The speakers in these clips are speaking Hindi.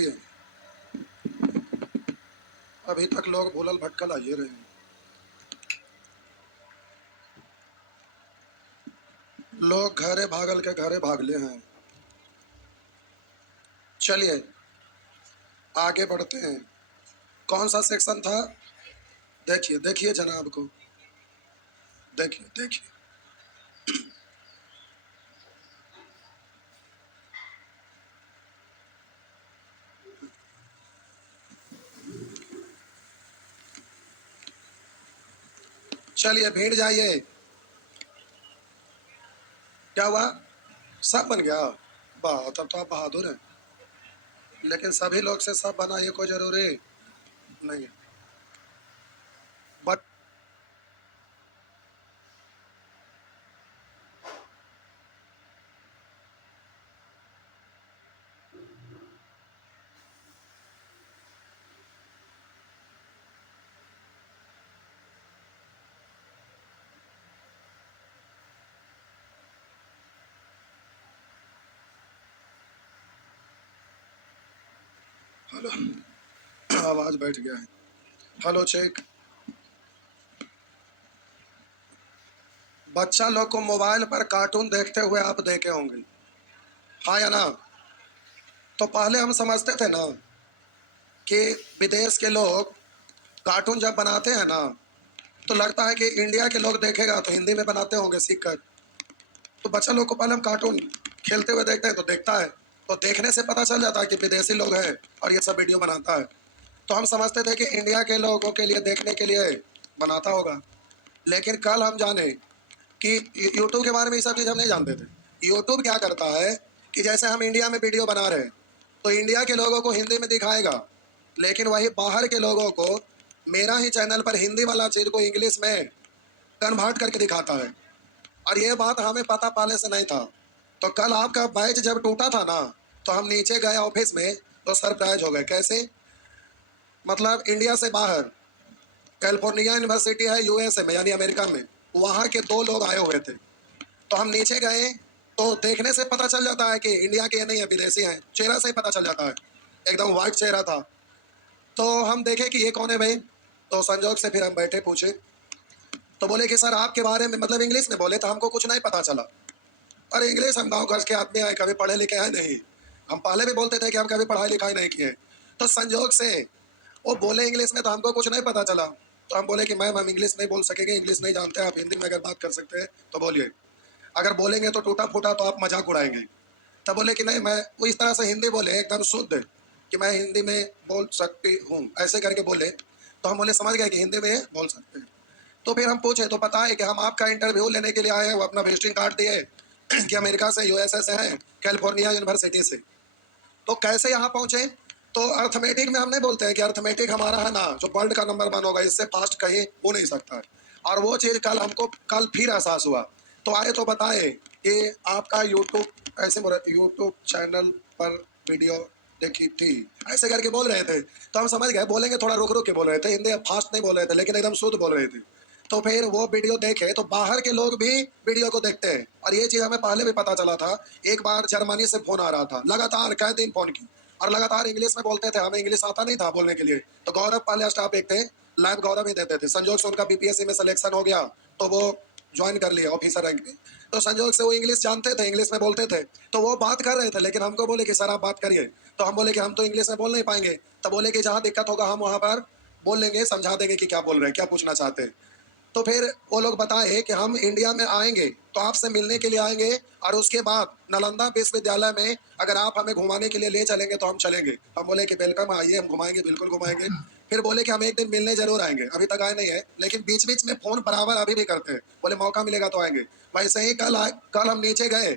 लिए अभी तक लोग भूलल भटकल आइए रहे हैं। लोग घरे भागल के घरे भागले हैं। चलिए आगे बढ़ते हैं। कौन सा सेक्शन था? देखिए देखिए जनाब को, देखिए देखिए। चलिए भीड़ जाइए। क्या हुआ? सब बन गया? वाह, तब तो आप बहादुर हैं। लेकिन सभी लोग से सब बना ये कोई जरूरी नहीं है। बट हेलो, आवाज बैठ गया है। Hello check. बच्चा लोग को मोबाइल पर कार्टून देखते हुए आप देखे होंगे, हाँ या ना? तो पहले हम समझते थे ना कि विदेश के लोग कार्टून जब बनाते हैं ना तो लगता है कि इंडिया के लोग देखेगा तो हिंदी में बनाते होंगे सीख कर। तो बच्चा लोग को पहले हम कार्टून खेलते हुए देखते हैं तो देखता है, तो देखने से पता चल जाता है कि विदेशी लोग हैं और ये सब वीडियो बनाता है। तो हम समझते थे कि इंडिया के लोगों के लिए देखने के लिए बनाता होगा। लेकिन कल हम जाने कि यूट्यूब के बारे में ये सब चीज़ हम नहीं जानते थे। यूट्यूब क्या करता है कि जैसे हम इंडिया में वीडियो बना रहे हैं तो इंडिया के लोगों को हिंदी में दिखाएगा, लेकिन वही बाहर के लोगों को मेरा ही चैनल पर हिंदी वाला चीज़ को इंग्लिश में कन्वर्ट करके दिखाता है। और ये बात हमें पता पहले से नहीं था। तो कल आपका बैच जब टूटा था ना तो हम नीचे गए ऑफिस में तो सरप्राइज हो गए। कैसे? मतलब इंडिया से बाहर कैलिफोर्निया यूनिवर्सिटी है यूएसए में, यानी अमेरिका में, वहाँ के दो लोग आए हुए थे। तो हम नीचे गए तो देखने से पता चल जाता है कि इंडिया के नहीं है, विदेशी हैं। चेहरा से ही पता चल जाता है, एकदम वाइट चेहरा था। तो हम देखे कि ये कौन है भाई। तो संजोग से फिर हम बैठे पूछे तो बोले कि सर आपके बारे में, मतलब इंग्लिश में बोले, तो हमको कुछ नहीं पता चला। अरे इंग्लिश, हम गाँव घर के आदमी हैं, कभी पढ़े लिखे हैं नहीं। हम पहले भी बोलते थे कि हम कभी पढ़ाई लिखाई नहीं किए। तो संजोग से वो बोले इंग्लिश में तो हमको कुछ नहीं पता चला। तो हम बोले कि मैम हम इंग्लिश नहीं बोल सकेंगे, इंग्लिश नहीं जानते, आप हिंदी में अगर बात कर सकते हैं तो बोलिए, अगर बोलेंगे तो टूटा फूटा तो आप मजाक उड़ाएंगे। तब बोले कि नहीं, मैं वो इस तरह से हिंदी बोले एकदम शुद्ध कि मैं हिंदी में बोल सकती हूँ, ऐसे करके बोले। तो हम बोले समझ गए कि हिंदी में बोल सकते हैं। तो फिर हम पूछे तो पता है कि हम आपका इंटरव्यू लेने के लिए आए हैं। वो अपना विजिटिंग कार्ड दिए कि अमेरिका से, यूएसए से हैं, कैलिफोर्निया यूनिवर्सिटी से। तो कैसे यहाँ पहुँचे? तो अर्थमेटिक में हम नहीं बोलते हैं कि अर्थमेटिक हमारा है ना जो वर्ल्ड का नंबर 1 होगा, इससे फास्ट कहीं हो नहीं सकता है। और वो चीज़ कल हमको कल फिर एहसास हुआ। तो आए तो बताए कि आपका यूट्यूब ऐसे यूट्यूब चैनल पर वीडियो देखी थी, ऐसे करके बोल रहे थे। तो हम समझ गए बोलेंगे थोड़ा रुक रुक के बोल रहे थे, हिंदी फास्ट नहीं बोल रहे थे, लेकिन एकदम शुद्ध बोल रहे थे। तो फिर वो वीडियो देखे तो बाहर के लोग भी वीडियो को देखते हैं, और ये चीज़ हमें पहले भी पता चला था। एक बार जर्मनी से फोन आ रहा था, लगातार कई दिन फोन की, और लगातार इंग्लिश में बोलते थे, हमें इंग्लिश आता नहीं था बोलने के लिए। तो गौरव पहले स्टाफ एक थे, लाइव गौरव ही देते थे। संजोग से उनका बीपीएससी में सिलेक्शन हो गया तो वो ज्वाइन कर लिया ऑफिसर रैंक में। तो संजोग से वो इंग्लिश जानते थे, इंग्लिश में बोलते थे, तो वो बात कर रहे थे, लेकिन हमको बोले कि सर आप बात करिए। तो हम बोले कि हम तो इंग्लिश में बोल नहीं पाएंगे। तो बोले कि जहाँ दिक्कत होगा हम वहाँ पर बोल लेंगे, समझा देंगे कि क्या बोल रहे हैं, क्या पूछना चाहते हैं। तो फिर वो लोग बताए कि हम इंडिया में आएंगे तो आपसे मिलने के लिए आएंगे, और उसके बाद नालंदा विश्वविद्यालय में अगर आप हमें घुमाने के लिए ले चलेंगे तो हम चलेंगे। हम बोले कि वेलकम, आइए, हम घुमाएंगे, बिल्कुल घुमाएंगे। फिर बोले कि हम एक दिन मिलने जरूर आएंगे, अभी तक आए नहीं है, लेकिन बीच बीच में फोन बराबर अभी भी करते हैं। बोले मौका मिलेगा तो आएंगे। वैसे ही कल हम नीचे गए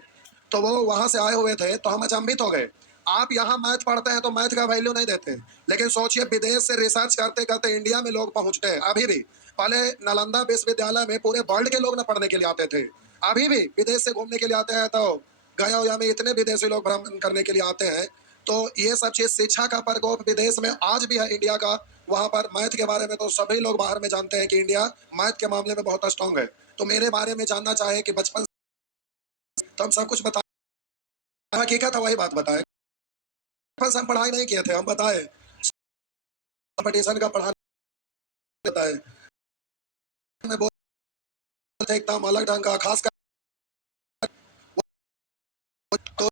तो वो वहां से आए हुए थे, तो हम अचंभित हो गए। आप यहाँ मैथ पढ़ते हैं तो मैथ का वैल्यू नहीं देते, लेकिन सोचिए विदेश से रिसर्च करते करते इंडिया में लोग पहुंचते हैं अभी भी। पहले नालंदा विश्वविद्यालय में पूरे वर्ल्ड के लोग ना पढ़ने के लिए आते थे, अभी भी विदेश से घूमने के लिए आते हैं। तो गया हुआ में इतने विदेशी लोग भ्रमण करने के लिए आते हैं। तो ये सब चीज, शिक्षा का प्रकोप विदेश में आज भी है इंडिया का। वहां पर मैथ के बारे में तो सभी लोग बाहर में जानते हैं कि इंडिया मैथ के मामले में बहुत स्ट्रांग है। तो मेरे बारे में जानना चाहे कि बचपन से तो हम सब कुछ बता, हकीकत है वही बात बताए। बचपन से हम पढ़ाई नहीं किए थे, हम बताए कंपटीशन का पढ़ाना रहता है, में बोलते थे एकदम अलग ढंग का, खास कर तो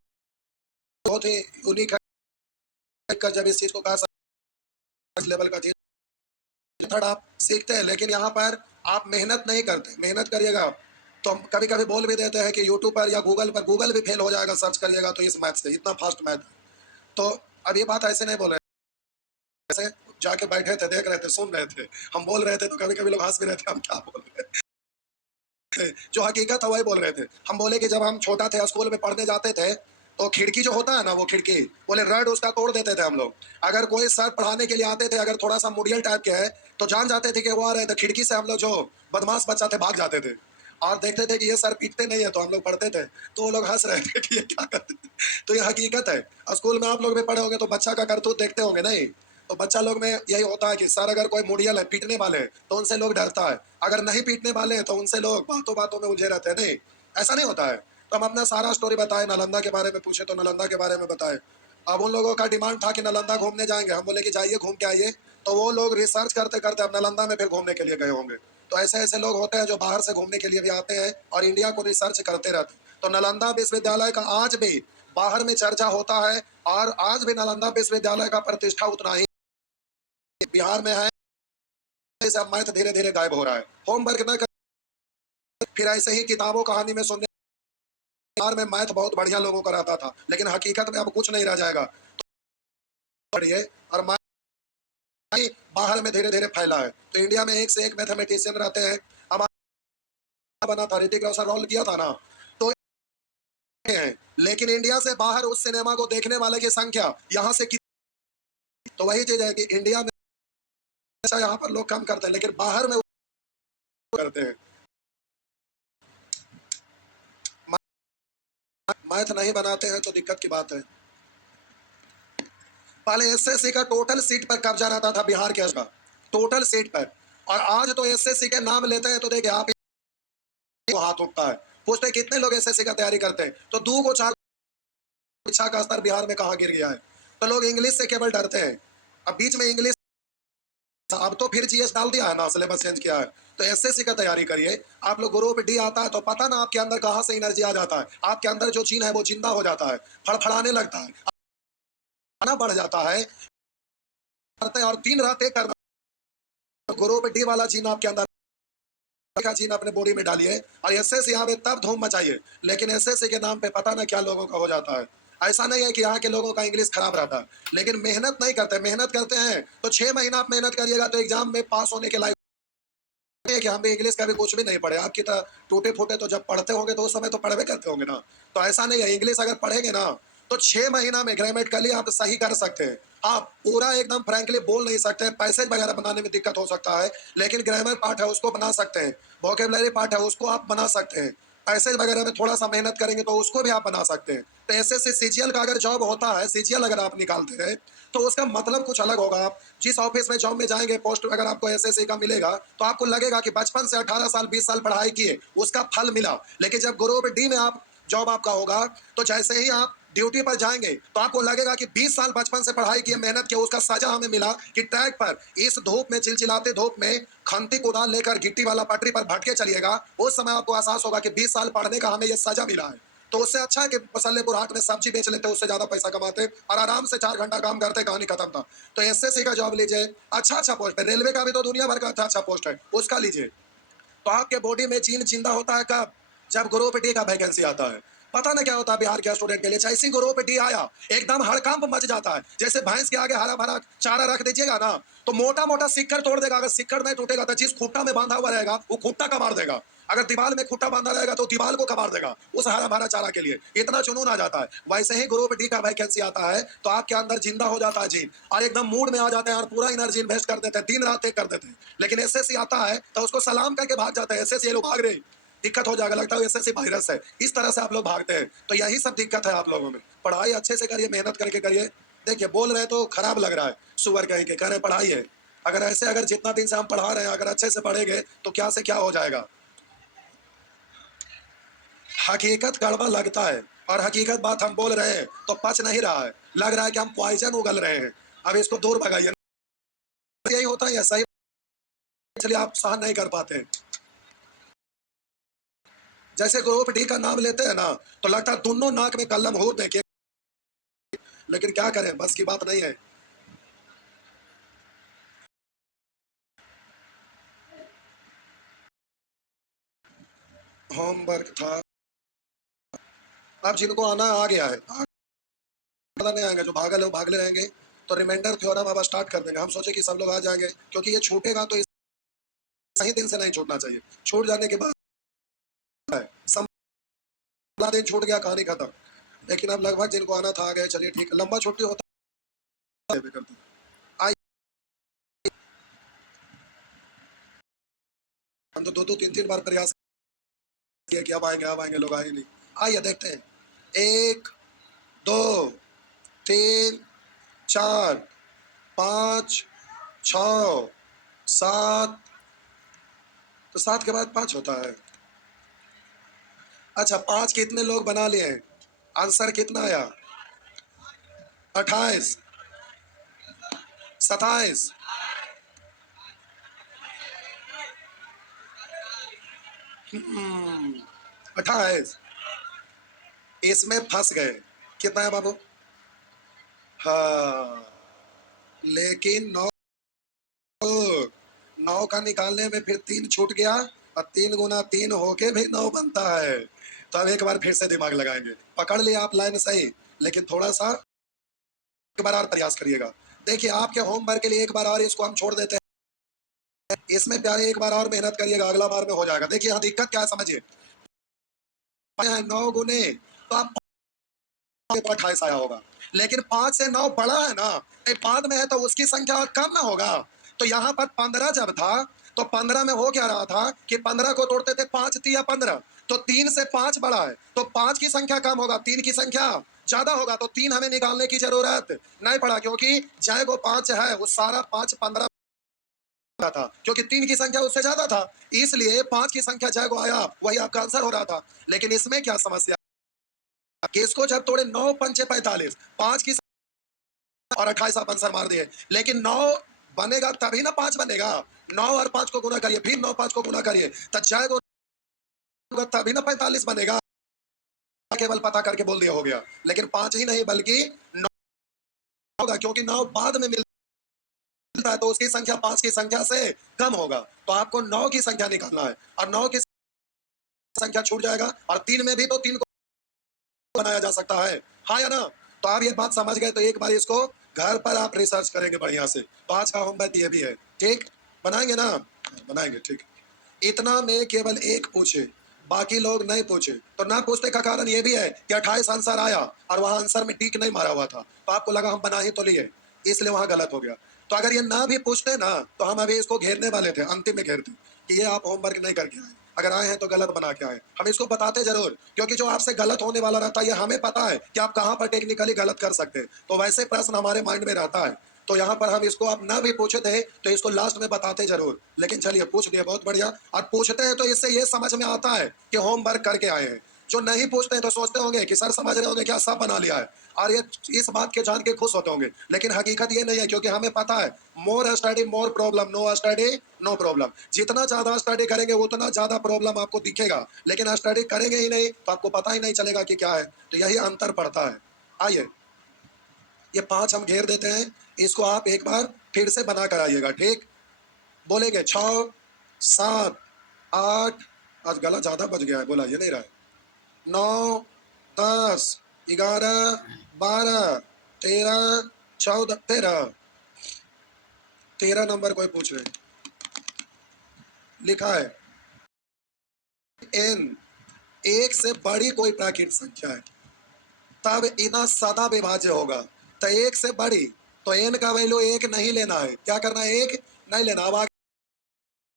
बहुत ही यूनिक है कर जब इस चीज को कहा लेवल का चीज मेथड आप सीखते हैं, लेकिन यहाँ पर आप मेहनत नहीं करते। मेहनत करिएगा तो हम कभी कभी बोल भी देते हैं कि यूट्यूब पर या गूगल पर, गूगल भी फेल हो जाएगा सर्च करिएगा तो इस मैथ से, इतना फास्ट मैथ। तो अब ये बात ऐसे नहीं बोल रहे, ऐसे जाके बैठे थे, देख रहे थे, सुन रहे थे, हम बोल रहे थे तो कभी कभी लोग हंस भी रहे थे हम क्या बोल रहे थे। जो हकीकत है वही बोल रहे थे। हम बोले कि जब हम छोटा थे स्कूल में पढ़ने जाते थे तो खिड़की जो होता है ना, वो खिड़की बोले रड उसका तोड़ देते थे हम लोग। अगर कोई सर पढ़ाने के लिए आते थे, अगर थोड़ा सा मुड़ियल टाइप के है तो जान जाते थे कि वो आ रहे थे, खिड़की से हम लोग जो बदमाश बच्चा थे भाग जाते थे और देखते थे कि ये सर पीटते नहीं है तो हम लोग पढ़ते थे, तो वो लोग हंस रहे थे कि ये क्या करते थे। तो ये हकीकत है। स्कूल में आप लोग भी पढ़े होंगे तो बच्चा का करतूत देखते होंगे नहीं, तो बच्चा लोग में यही होता है कि सर अगर कोई मुड़ियल है, पीटने वाले हैं, तो उनसे लोग डरता है, अगर नहीं पीटने वाले हैं तो उनसे लोग बातों बातों में उलझे रहते हैं। नहीं, ऐसा नहीं होता है। तो हम अपना सारा स्टोरी बताए, नालंदा के बारे में पूछे तो नालंदा के बारे में बताए। अब उन लोगों का डिमांड था कि नालंदा घूमने जाएंगे, हम बोले कि जाइए घूम के आइए। तो वो लोग रिसर्च करते करते अब नालंदा में फिर घूमने के लिए गए होंगे। तो ऐसे ऐसे लोग होते हैं जो बाहर से घूमने के लिए भी आते हैं और इंडिया को रिसर्च करते रहते हैं। तो नालंदा विश्वविद्यालय का आज भी बाहर में चर्चा होता है और आज भी नालंदा विश्वविद्यालय का प्रतिष्ठा उतना ही बिहार में है। जैसे अब मैथ धीरे धीरे गायब हो रहा है, होमवर्क न कर, फिर ऐसे ही किताबों कहानी में सुनने, बिहार में मैथ बहुत बढ़िया लोगों का रहता था, लेकिन हकीकत में अब कुछ नहीं रह जाएगा। पढ़िए और बाहर में धीरे धीरे फैला है। तो इंडिया में एक से एक मैथमेटिशियन रहते हैं। हमारा बना था, ऋतिक रोशन रोल किया था ना, तो ये है। लेकिन इंडिया से बाहर उस सिनेमा को देखने वाले की संख्या यहाँ से तो वही चीज है कि इंडिया में अच्छा यहाँ पर लोग कम करते हैं लेकिन बाहर में करते हैं। मैथ नहीं बनाते हैं तो दिक्कत की बात है। पहले एसएससी का टोटल सीट पर कब्जा रहता था बिहार के का, टोटल सीट पर। और आज तो एसएससी के नाम लेते हैं तो देखिए आप को हाथ उठता है, पूछते हैं कितने लोग एसएससी का तैयारी करते हैं, तो दो को चार शिक्षा का स्तर बिहार में कहाँ गिर गया है। तो लोग इंग्लिश से केवल डरते हैं। अब बीच में इंग्लिश, अब तो फिर जीएस डाल दिया है ना, सिलेबस चेंज किया है। तो एसएससी का तैयारी करिए। आप लोग ग्रुप डी आता है तो पता ना आपके अंदर कहाँ से एनर्जी आ जाता है, आपके अंदर जो जीन है वो जिंदा हो जाता है, फड़फड़ाने लगता है, आना बढ़ जाता है, करते हैं और दिन रात एक करना। ग्रुप डी वाला जीन आपके अंदर का जीन अपने बॉडी में डालिए और एसएससी यहाँ पे तब धूम मचाइए। लेकिन एसएससी के नाम पे पता ना क्या लोगों का हो जाता है। ऐसा नहीं है कि यहाँ के लोगों का इंग्लिश खराब रहता है, लेकिन मेहनत नहीं करते। मेहनत करते हैं तो 6 महीना आप मेहनत करिएगा तो एग्जाम में पास होने के लायक है। कि हम भी इंग्लिश का भी कुछ भी नहीं पढ़े आपकी तरह टूटे फूटे, तो जब पढ़ते होंगे तो उस समय तो पढ़वे करते होंगे ना। तो ऐसा नहीं है, इंग्लिश अगर पढ़ेंगे ना तो 6 महीना में ग्रामेटिकली आप सही कर सकते हैं। आप पूरा एकदम फ्रैंकली बोल नहीं सकते, पैसेज वगैरह बनाने में दिक्कत हो सकता है, लेकिन ग्रामर पार्ट है उसको बना सकते हैं, वोकेबलरी पार्ट है उसको आप बना सकते हैं, पैसेज वगैरह में थोड़ा सा मेहनत करेंगे तो उसको भी आप बना सकते हैं। तो एसएससी सीजीएल का अगर जॉब होता है, सीजीएल अगर आप निकालते हैं तो उसका मतलब कुछ अलग होगा। आप जिस ऑफिस में जॉब में जाएंगे, पोस्ट अगर आपको एसएससी का मिलेगा तो आपको लगेगा कि बचपन से 18 साल 20 साल पढ़ाई किए उसका फल मिला। लेकिन जब ग्रुप डी में आप जॉब आपका होगा तो जैसे ही आप ड्यूटी पर जाएंगे तो आपको लगेगा कि 20 साल बचपन से पढ़ाई की, मेहनत की, उसका सजा हमें मिला कि ट्रैक पर इस धूप में, चिलचिलाते धूप में खंती कुदाल लेकर गिट्टी वाला पटरी पर भटके चलिएगा। उस समय आपको एहसास होगा कि 20 साल पढ़ने का हमें यह सजा मिला है। तो उससे अच्छा है कि मसल्लेपुर हाट में सब्जी बेच लेते, उससे ज्यादा पैसा कमाते और आराम से 4 घंटा काम करते, कहानी खत्म था। तो एसएससी का जॉब लीजिए, अच्छा अच्छा पोस्ट है, रेलवे का भी तो दुनिया भर का अच्छा अच्छा पोस्ट है, उसका लीजिए। तो आपके बॉडी में जीन जिंदा होता है कब? जब ग्रुप डी का वैकेंसी आता है। पता ना क्या होता है बिहार के स्टूडेंट के लिए, जैसे ही ग्रुप डी आया एकदम हड़कंप मच जाता है। जैसे भैंस के आगे हरा भरा चारा रख दीजिएगा ना तो मोटा मोटा सिक्कर तोड़ देगा। अगर सिक्कर नहीं टूटेगा तो जिस खूंटा में बांधा हुआ रहेगा वो खूंटा कबाड़ देगा। अगर दीवार में खूंटा बांधा रहेगा तो दीवार को कबाड़ देगा उस हरा भरा चारा के लिए। इतना जुनून आ जाता है। वैसे ही ग्रुप डी का वैकेंसी आता है तो आपके अंदर जिंदा हो जाता है जीन और एकदम मूड में आ जाते हैं और पूरा एनर्जी इन्वेस्ट कर देते हैं, दिन रात एक कर देते हैं। लेकिन एसएससी आता है तो उसको सलाम करके भाग जाते हैं, एसएससी ये लोग भाग रहे, दिक्कत हो जाएगा, लगता है एसएससी वायरस है, इस तरह से आप लोग भागते हैं। तो यही सब दिक्कत है आप लोगों में। पढ़ाई अच्छे से करिए, मेहनत करके करिए। देखिए बोल रहे तो खराब लग रहा है, सुअर कहीं के कह रहे पढ़ाई है। अगर ऐसे, अगर जितना दिन से हम पढ़ा रहे हैं अगर अच्छे से पढ़ेंगे तो क्या से क्या हो जाएगा। हकीकत कड़वा लगता है और हकीकत बात हम बोल रहे हैं तो पच नहीं रहा है। लग रहा है कि हम पॉइजन उगल रहे हैं, अब इसको दूर भगाइए। यही होता है, ऐसा ही, इसलिए आप सहन नहीं कर पाते हैं। जैसे ग्रुप डी का नाम लेते हैं ना, तो लगता है दोनों नाक में कलम हो देखिए, लेकिन क्या करें, बस की बात नहीं है। होमवर्क था, अब जिनको आना आ गया है, ज्यादा नहीं आएंगे, जो भागल है वो भागले रहेंगे। तो रिमाइंडर थ्योरम अब स्टार्ट कर देंगे। हम सोचे कि सब लोग आ जाएंगे, क्योंकि ये छूटेगा तो इस सही दिन से नहीं छूटना चाहिए। छूट जाने के बाद दिन छूट गया, कहानी खत्म। लेकिन अब लगभग जिनको आना था आ गए, चलिए ठीक है, लंबा छुट्टी होता है। आइए, हम तो दो दो तीन तीन बार प्रयास किया कि अब आएंगे, अब आएंगे, लोग आए नहीं। आइए देखते हैं, 1 2 3 4 5 6 7, तो 7 के बाद 5 होता है। अच्छा, 5 कितने लोग बना लिए हैं? आंसर कितना आया? 28, 27, 28, इसमें फंस गए। कितना है बाबू? हाँ, लेकिन 9, 9 का निकालने में फिर 3 छूट गया, और 3 गुना 3 होके भी 9 बनता है। तो अब एक बार फिर से दिमाग लगाएंगे। पकड़ लिया आप लाइन सही, लेकिन थोड़ा सा एक बार और प्रयास करिएगा। देखिए, आपके होमवर्क के लिए एक बार और इसको हम छोड़ देते हैं। इसमें प्यारे एक बार और मेहनत करिएगा, अगला बार में हो जाएगा। देखिए यहाँ दिक्कत क्या है समझिए, 9 गुने तो आप 28 आया होगा, लेकिन 5 से 9 बड़ा है ना, बाद में है तो उसकी संख्या कम ना होगा। तो यहाँ पर 15 जब था, तो 15 में हो क्या रहा था कि 15 को तोड़ते थे 5 तिया 15, तो 3 से 5 बड़ा है, तो 5 की संख्या कम होगा, 3 की संख्या ज्यादा होगा। तो 3 हमें निकालने की जरूरत नहीं पड़ा, क्योंकि जय को 5 है, वो सारा 5 15 था, क्योंकि 3 की संख्या उससे ज्यादा था, इसलिए 5 की संख्या जय को आया, वही आपका आंसर हो रहा था। लेकिन इसमें क्या समस्या कि इसको जब तोड़े 9 पंचे 45, 5 की और 28 आप आंसर मार दिए, लेकिन 9 बनेगा तभी ना 5 बनेगा। 9 और 5 को गुना करिए, फिर 9 5 को गुना करिए, तो जाएगा तभी ना 45 बनेगा। केवल पता करके बोल दिया हो गया, लेकिन 5 ही नहीं बल्कि 9 होगा, क्योंकि 9 बाद में मिलता है, तो उसकी संख्या 5 की संख्या से कम होगा। तो आपको 9 की संख्या निकालना है, और 9 की संख्या छूट जाएगा, और 3 में भी तो 3 को बनाया जा सकता है, हाँ या ना? तो आप ये बात समझ गए, तो एक बार इसको घर पर आप रिसर्च करेंगे बढ़िया से। 5 का होमवर्क ये भी है, ठीक? बनाएंगे ना? बनाएंगे, ठीक। इतना में केवल एक पूछे, बाकी लोग नहीं पूछे, तो ना पूछने का कारण ये भी है कि 28 आंसर आया, और वहां आंसर में टिक नहीं मारा हुआ था, तो आपको लगा हम बना ही तो लिए, इसलिए वहां गलत हो गया। तो अगर ये ना भी पूछते ना, तो हम अभी इसको घेरने वाले थे, अंतिम में घेरते कि ये आप होमवर्क नहीं करके आए, अगर आए हैं तो गलत बना के आए। हम इसको बताते जरूर, क्योंकि जो आपसे गलत होने वाला रहता है, ये हमें पता है कि आप कहाँ पर टेक्निकली गलत कर सकते हैं, तो वैसे प्रश्न हमारे माइंड में रहता है। तो यहाँ पर हम इसको आप ना भी पूछे थे, तो इसको लास्ट में बताते जरूर, लेकिन चलिए पूछ दिए, बहुत बढ़िया। और पूछते हैं तो इससे ये समझ में आता है कि होमवर्क करके आए हैं। जो नहीं पूछते हैं तो सोचते होंगे कि सर समझ रहे होंगे क्या, सब बना लिया है, और ये इस बात के जान के खुश होते होंगे, लेकिन हकीकत ये नहीं है, क्योंकि हमें पता है more study more problem, no study no problem. जितना ज्यादा स्टडी करेंगे उतना ज्यादा प्रॉब्लम आपको दिखेगा, लेकिन स्टडी करेंगे ही नहीं तो आपको पता ही नहीं चलेगा कि क्या है। तो यही अंतर पड़ता है। आइए, ये 5 हम घेर देते हैं, इसको आप एक बार फिर से बना कर आइएगा, ठीक? बोलेंगे 6 7 8, आज गला ज्यादा बज गया है, बोला ये नहीं रहा है, 9 10 11 12 13 14 13, 13 नंबर कोई पूछ रहे, लिखा है n एक से बड़ी कोई प्राकृत संख्या है, तब इतना सदा विभाज्य होगा। तो एक से बड़ी, तो n का वैल्यू 1 नहीं लेना है, क्या करना है, 1 नहीं लेना। अब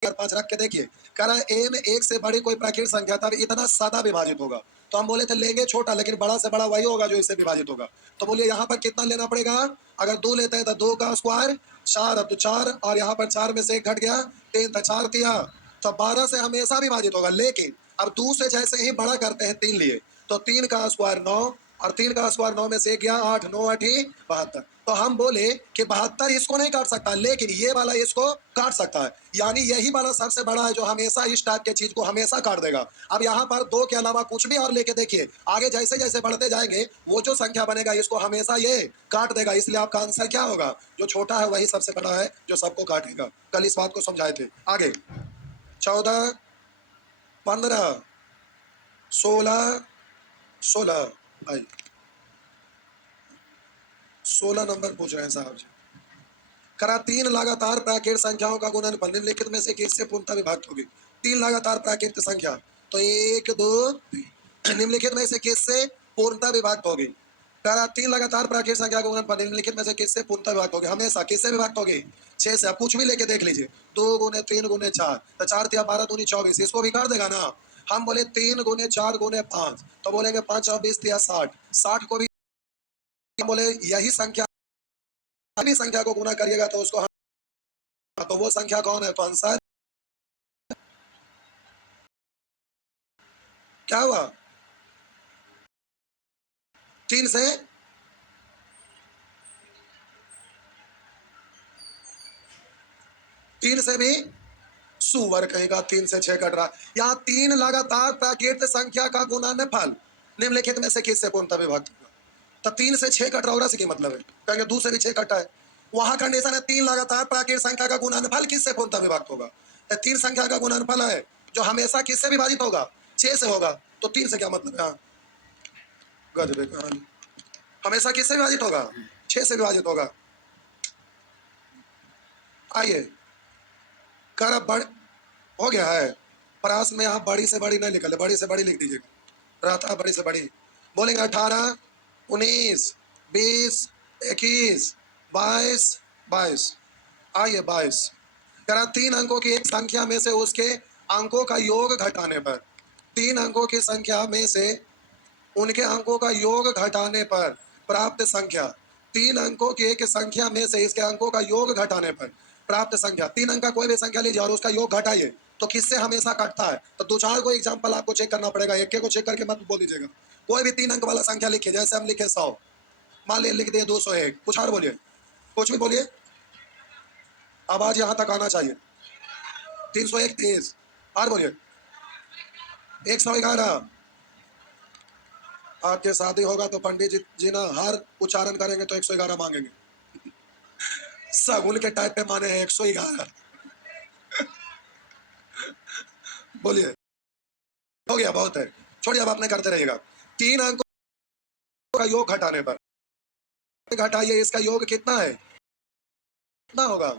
5 रख के देखिए, कह रहा है एन एक से बड़ी कोई प्राकृत संख्या तब इतना सादा विभाजित होगा। तो हम बोले थे लेंगे छोटा, लेकिन बड़ा से बड़ा वही होगा जो इससे विभाजित होगा। तो बोलिए यहाँ पर कितना लेना पड़ेगा? अगर 2 लेते हैं तो 2 का स्क्वायर 4, अब तो 4, और यहाँ पर 4 में से 1 घट गया, 3 था 4 तिया, तो 12 से हमेशा विभाजित होगा। लेकिन अब 2 से जैसे ही बड़ा करते हैं 3 लिए, तो 3 का स्क्वायर 9, और 3 का स्क्वायर 9 में से 1 गया 8, 9 8 72। तो हम बोले कि 72 इसको नहीं काट सकता, लेकिन ये वाला इसको काट सकता है। यानी यही वाला सबसे बड़ा है जो हमेशा इस टाइप के चीज को हमेशा काट देगा। अब यहाँ पर 2 के अलावा कुछ भी और लेके देखिए, आगे जैसे जैसे बढ़ते जाएंगे वो जो संख्या बनेगा इसको हमेशा ये काट देगा। इसलिए आपका आंसर क्या होगा? जो छोटा है वही सबसे बड़ा है जो सबको काटेगा। कल इस बात को समझाए थे। आगे 14 15 16 16 आई 16 नंबर पूछ रहे हैं साहब जी। करा 3 लगातार प्राकृत संख्याओं का गुणनफल निम्नलिखित में से किससे पूर्णतः विभाज्य होगी? 3 लगातार प्राकृत संख्या, तो 1 2 3 निम्नलिखित में से किससे पूर्णतः विभाज्य होगी? करा 3 लगातार प्राकृत संख्या का गुणनफल निम्नलिखित में से किससे पूर्णतः विभाज्य होगी? हमेशा किससे विभाज्य होगी? 6 से। आप कुछ भी लेके देख लीजिए, 2 गुने 3 गुने 4, तो 4 तिया 12 दूनी 24, इसको भी काट देगा ना। हम बोले 3 गुने 4 गुने 5, तो बोलेंगे 5 और 20 तिया 60, 60 को भी हम बोले यही संख्या संख्या को गुना करिएगा तो उसको, तो वो संख्या कौन है? तो आंसर क्या हुआ? 3 से 3 से भी सुवर कहेगा। 3 से 6 कट रहा। यहाँ 3 लगातार प्राकृत संख्या का गुणनफल निम्नलिखित में से किससे पूर्णतः विभाज्य होगा? तो 3 से 6 कट रहा, से मतलब है कहेंगे 2 से भी 6 कटा है। वहां कंडीशन है 3 लगातार प्राकृत संख्या का गुणनफल किससे पूर्णतः विभाज्य होगा? तो 3 संख्या का गुणनफल है जो हमेशा किससे विभाजित होगा? 6 से होगा। तो 3 से क्या मतलब है? गजब कहानी। हमेशा किससे विभाजित होगा? 6 से विभाजित होगा। आइए कर बढ़ हो गया है। प्रास में आप बड़ी से बड़ी नहीं लिख, बड़ी से बड़ी लिख दीजिएगा। रहता बड़ी से बड़ी। बोलेंगे 18 19 20 21 22 22। आइए 22। करा 3 अंकों की एक संख्या में से उसके अंकों का योग घटाने पर, 3 अंकों की संख्या में से उनके अंकों का योग घटाने पर प्राप्त संख्या, 3 अंकों की एक संख्या में से इसके अंकों का योग घटाने पर प्राप्त संख्या। 3 अंक का कोई भी संख्या लीजिए और उसका योग घटाइए तो किससे हमेशा कटता है? तो 2-4 को एग्जाम्पल आपको चेक करना पड़ेगा, एक को चेक करके मत बोल दीजिएगा। कोई भी 3 अंक वाला संख्या लिखिए, जैसे हम लिखे 100, मान लिया लिख दिए 201, कुछ और बोलिए, कुछ भी बोलिए, आवाज यहां तक आना चाहिए। 301 तेज, और बोलिए 111। आपके शादी होगा तो पंडित जी ना हर उच्चारण करेंगे तो 111 मांगेंगे। सगुन के टाइप पे माने हैं 111। बोलिए, हो गया, बहुत है, छोड़िए, अब आपने करते रहिएगा। 3 अंकों का योग घटाने पर घटाइए, इसका योग कितना है? कितना होगा?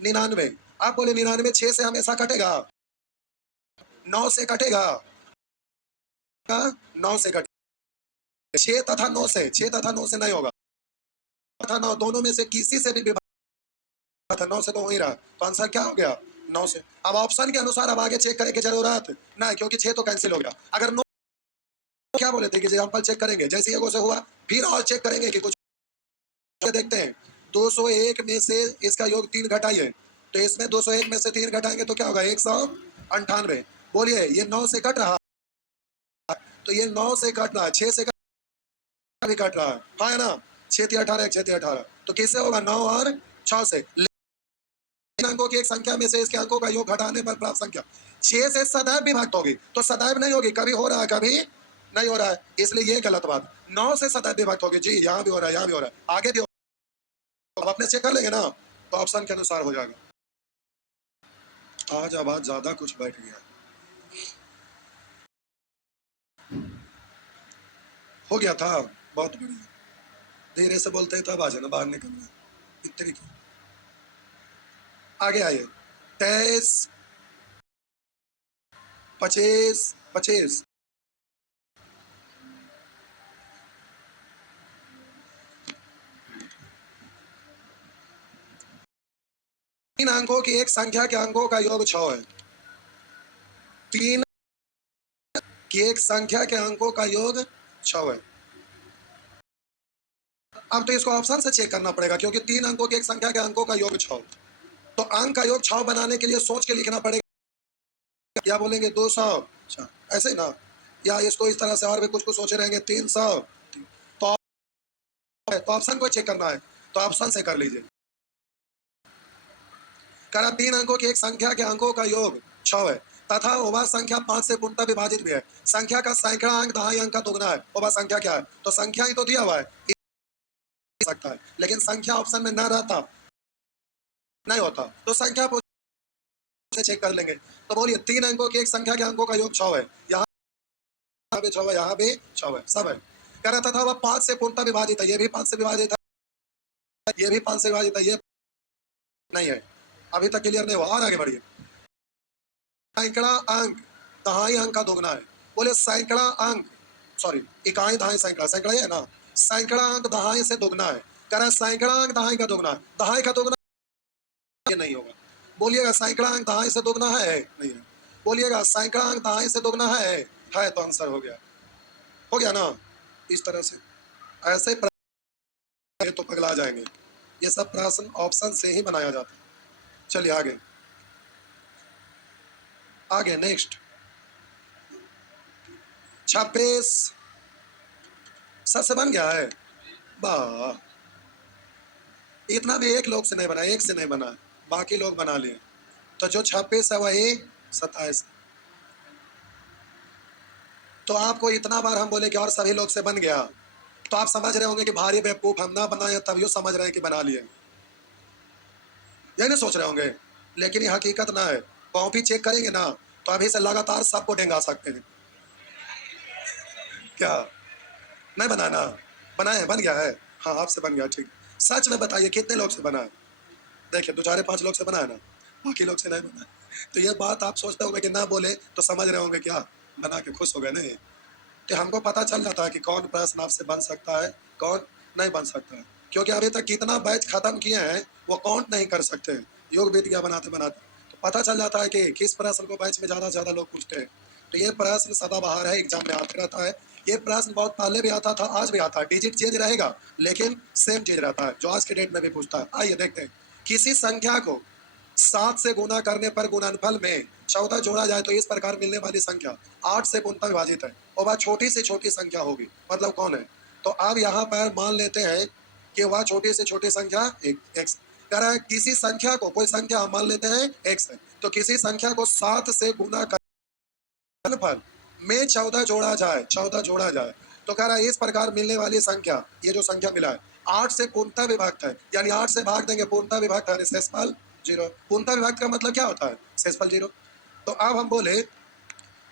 99। आप बोले 99 6 से हमेशा कटेगा? 9 से कटेगा? 9 से कटेगा। 6 तथा 9 से, 6 तथा 9 से नहीं होगा, तथा 9 दोनों में से किसी से भी विभाजित, 9 से तो हो ही रहा। तो आंसर क्या हो गया? 9 से। अब ऑप्शन के अनुसार अब आगे चेक करने की जरूरत नहीं, क्योंकि 6 तो कैंसिल हो गया। अगर 9 क्या बोले थे कि एग्जाम्पल चेक करेंगे, जैसे एगो से हुआ फिर और चेक करेंगे कि कुछ देखते हैं। 201 में से इसका योग 3 घटाइए, तो इसमें 201 में से 3 घटाएंगे तो क्या होगा? 198। बोलिए, ये 9 से कट रहा, तो ये 9 से कट रहा है, 6 से भी कट रहा है, हाँ है ना? 6 3 18, 6 3 18, तो किससे होगा? 9 और 6 से। अंकों की एक संख्या में से इसके अंकों का योग घटाने पर प्राप्त संख्या 6 से सदैव विभक्त होगी। तो सदैव नहीं होगी, कभी हो रहा है कभी नहीं हो रहा है, इसलिए ये गलत बात। 9 से सदैव विभक्त होगी जी, यहाँ भी हो रहा है, यहाँ भी हो रहा है, आगे भी हो। अब अपने चेक कर लेंगे ना तो ऑप्शन के अनुसार हो जाएगा। आज आवाज ज्यादा कुछ बैठ गया, हो गया था, बहुत बढ़िया। धीरे से बोलते ही तो आवाज है ना बाहर निकल रहा है, इतनी की। आगे आइए 23 25 25। तीन अंकों की एक संख्या के अंकों का योग 6 है। 3 की एक संख्या के अंकों का योग 6 है। अब तो इसको ऑप्शन से चेक करना पड़ेगा, क्योंकि 3 अंकों की एक संख्या के अंकों का योग 6, तो अंक का योग 6 बनाने के लिए सोच के लिखना पड़ेगा। क्या बोलेंगे? 200, अच्छा ऐसे ही ना, या इसको इस तरह से और भी कुछ कुछ सोचे रहेंगे, 300। तो ऑप्शन को चेक करना है, तो ऑप्शन से कर लीजिए। करा 3 अंकों की एक संख्या के अंकों का योग 6 है तथा वह संख्या 5 से पूर्णतः विभाजित भी है। संख्या का सैकड़ा अंक दहाई अंक का दुगना है। वह संख्या क्या है? तो संख्या ही तो दिया हुआ है, सकता है, लेकिन संख्या ऑप्शन में न रहता नहीं होता, तो संख्या से चेक कर लेंगे। तो बोलिए 3 अंकों की एक संख्या के अंकों का योग 6 है, यहाँ भी 6 है, यहाँ भी 6 है, सब है। कह रहा था वह 5 से पूर्णतः विभाजित है, ये भी 5 से विभाजित है, ये भी 5 से विभाजित है, ये नहीं है। अभी तक क्लियर नहीं हुआ, और आगे बढ़िए। सैकड़ा अंक दहाई अंक का दुगना है। बोले सैकड़ा अंक, सॉरी इकाई दहाई सैकड़ा, सैकड़ा है ना, सैकड़ा अंक दहाई से दुगना है। कह रहा है सैकड़ा अंक दहाई का दुगना, दहाई का दुगना ये नहीं होगा। बोलिएगा सैकड़ा अंक दहाई से दुगना है? नहीं है। बोलिएगा सैकड़ा अंक दहाई से दुगना है तो आंसर हो गया ना। इस तरह से ऐसे तो पगला जाएंगे। ये सब प्रश्न ऑप्शन से ही बनाया जाता है। चलिए आगे आगे नेक्स्ट 26 सबसे बन गया है। वाह, इतना भी एक लोग से नहीं बना, एक से नहीं बना, बाकी लोग बना लिए। तो जो 26 है वही 27। तो आपको इतना बार हम बोले कि और सभी लोग से बन गया, तो आप समझ रहे होंगे कि भारी बेवकूफ हम ना बनाए, तब यो समझ रहे हैं कि बना लिए, यही नहीं सोच रहे होंगे। लेकिन ये हकीकत ना है। कॉपी चेक करेंगे ना तो अभी से लगातार सबको डेंगा सकते हैं। क्या नहीं बनाना? बनाए, बन गया है। हाँ आपसे बन गया, ठीक। सच में बताइए कितने लोग से बना है? देखिए 2-4-5 लोग से बना है ना, बाकी लोग से नहीं बना है। तो ये बात आप सोचते होंगे कि ना बोले तो समझ रहे होंगे क्या बना के खुश हो गए, नहीं। कि हमको पता चल जाता है कि कौन प्रश्न आपसे बन सकता है, कौन नहीं बन सकता है, क्योंकि अभी तक कितना बैच खत्म किए हैं वो काउंट नहीं कर सकते, योग बीत गया बनाते बनाते। तो पता चल जाता है कि किस प्रश्न को बैच में ज़्यादा से ज़्यादा लोग पूछते हैं। तो ये प्रश्न सदाबहार है, एग्जाम में आते रहता है। ये प्रश्न बहुत पहले भी आता था, आज भी आता है, डिजिट चेंज रहेगा लेकिन सेम चीज रहता है, जो आज के डेट में भी पूछता है। आइए देखते हैं। किसी संख्या को 7 से गुना करने पर गुणनफल में 14 जोड़ा जाए तो इस प्रकार मिलने वाली संख्या 8 से पूर्णतः विभाजित है और वह छोटी से छोटी संख्या होगी, मतलब कौन है? तो अब यहाँ पर मान लेते हैं कि वह छोटी से छोटी संख्या एक्स। कह रहा है किसी संख्या को, कोई संख्या हम मान लेते हैं एक्स है, तो किसी संख्या को 7 से गुना कर गुणनफल में 14 जोड़ा जाए, 14 जोड़ा जाए, तो कह रहा है इस प्रकार मिलने वाली संख्या, ये जो संख्या मिला है 8 से पूर्णतः विभक्त है, यानी 8 से भाग देंगे पूर्णतः विभक्त है, शेषफल 0। पूर्णतः विभक्त का मतलब क्या होता है? शेषफल 0। तो अब हम बोले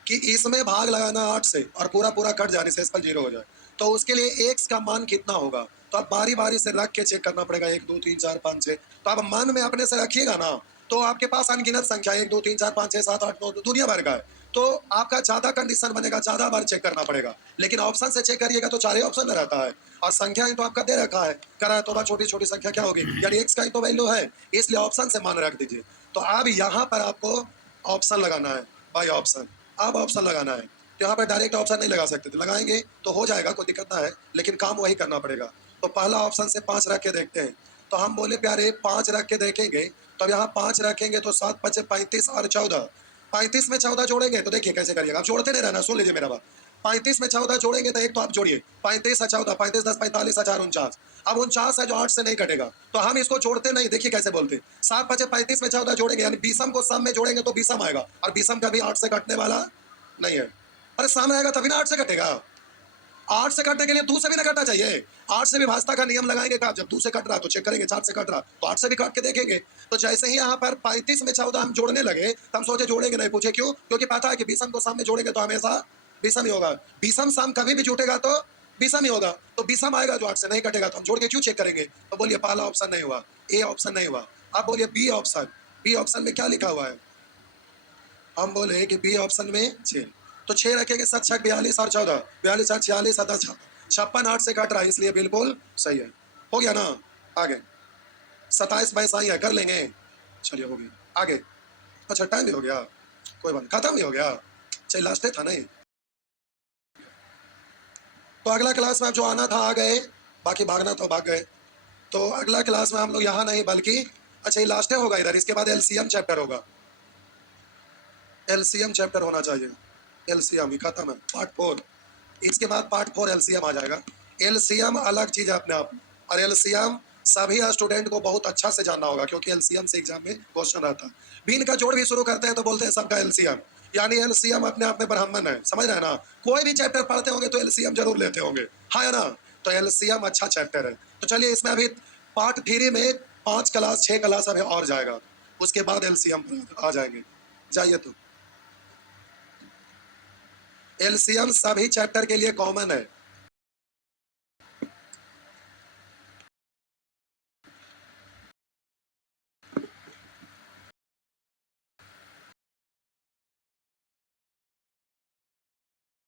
कि इसमें भाग लगाना 8 से और पूरा पूरा कट जाने शेषफल 0 हो जाए, तो उसके लिए x का मान कितना होगा? तो अब बारी बारी से रख के चेक करना पड़ेगा, 1 2 3 4 5 6। तो अब मन में अपने से रखिएगा ना, तो आपके पास अनगिनत संख्या 1 2 3 4 5 6 7 8 9 दुनिया भर का है, तो आपका ज्यादा कंडीशन बनेगा, ज्यादा बार चेक करना पड़ेगा। लेकिन ऑप्शन से चेक करिएगा तो 4 ही ऑप्शन में रहता है और संख्याएं तो आपका दे रखा है, करा तो छोटी छोटी संख्या क्या होगी, यानी x का ही तो वैल्यू है, इसलिए ऑप्शन से मान रख दीजिए। तो अब यहाँ पर आपको ऑप्शन लगाना है, बाई ऑप्शन। अब ऑप्शन लगाना है, तो यहाँ पर डायरेक्ट ऑप्शन नहीं लगा सकते थे, लगाएंगे तो हो जाएगा, कोई दिक्कत ना है, लेकिन काम वही करना पड़ेगा। तो पहला ऑप्शन से 5 रख के देखते हैं। तो हम बोले प्यारे 5 रख के देखेंगे, तो अब यहाँ 5 रखेंगे तो 7 5 35 और 14, 35 में 14 जोड़ेंगे तो देखिए कैसे करिएगा, आप जोड़ते नहीं रहना, सुन लीजिए मेरा बात। 35 में 14 जोड़ेंगे तो एक तो आप जोड़िए, 35 और 14, 35 10 45 4 49। अब 49 है जो 8 से नहीं कटेगा, तो हम इसको जोड़ते नहीं, देखिए कैसे बोलते। 7 5 35 में 14 जोड़ेंगे, यानी बीसम को सम में जोड़ेंगे तो बीसम आएगा, और बीसम कभी 8 से कटने वाला नहीं है। अरे सामने आएगा तभी ना 8 से कटेगा, 8 से कटने के लिए 2 से भी ना कटना चाहिए। 8 से विभाजता का नियम लगाएंगे, कब जब 2 से कट रहा तो चेक करेंगे, 4 से कट रहा तो 8 से भी काट के देखेंगे। तो जैसे ही यहाँ पर 35 में 14 हम जोड़ने लगे तो हम सोचे जोड़ेंगे नहीं, पूछे क्यों? क्योंकि पता है कि बीसम को सामने जोड़ेंगे तो हमेशा बीसम ही होगा, बीसम साम कभी भी जुटेगा तो बीसम ही होगा, तो बीसम आएगा जो 8 से नहीं कटेगा, तो हम जोड़ के क्यों चेक करेंगे? तो बोलिए पहला ऑप्शन नहीं हुआ, ए ऑप्शन नहीं हुआ। अब बोलिए बी ऑप्शन, बी ऑप्शन में क्या लिखा हुआ है? हम बोले कि बी ऑप्शन में 6, तो 6 रखेंगे, 7 6 42 और 14, 42 और 46 और 10 56, 8 से कट रहा है, इसलिए बिल्कुल सही है। हो गया ना? आगे 27 22 आई है, कर लेंगे। चलिए हो गया आगे। अच्छा टाइम भी हो गया, कोई बात खत्म भी हो गया, चलिए लास्ट था नहीं। तो अगला क्लास में जो आना था आ गए, बाकी भागना तो भाग गए। तो अगला क्लास में हम लोग यहाँ नहीं बल्कि, अच्छा ये लास्ट होगा इधर, इसके बाद एलसीएम चैप्टर होगा, एलसीएम चैप्टर होना चाहिए। एलसीएम ही खत्म है, पार्ट 4। इसके बाद पार्ट 4 एलसीएम आ जाएगा। एलसीएम अलग चीज है अपने आप। और एलसीएम सभी स्टूडेंट को बहुत अच्छा से जानना होगा, क्योंकि एलसीएम से एग्जाम में क्वेश्चन आता है। बीन का जोड़ भी शुरू करते हैं तो बोलते हैं सबका एलसीएम, यानी एलसीएम अपने आप में ब्राह्मण है, समझ रहे हैं ना। कोई भी चैप्टर पढ़ते होंगे तो एलसीएम जरूर लेते होंगे, हाँ या ना। तो एलसीएम अच्छा चैप्टर है। तो चलिए इसमें अभी पार्ट 3 में 5 क्लास 6 क्लास अभी और जाएगा, उसके बाद एलसीएम आ जाएंगे। जाइए, तो एलसीएम सभी चैप्टर के लिए कॉमन है।